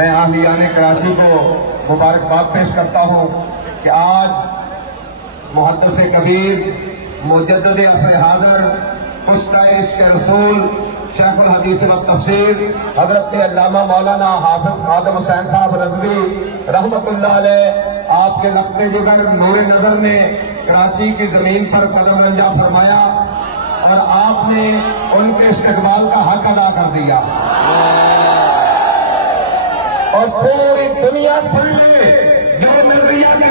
میں اہلیان کراچی کو مبارکباد پیش کرتا ہوں کہ آج محدث کبیر مجدد عصر حاضر پشتہ عشق رسول شیخ الحدیث و تفسیر حضرت علامہ مولانا حافظ خادم حسین صاحب رضوی رحمت اللہ علیہ آپ کے لخت جگر نور نظر نے کراچی کی زمین پر قدم رنجا فرمایا اور آپ نے ان کے استقبال کا حق ادا کر دیا اور پوری دنیا سے جو نظریہ کے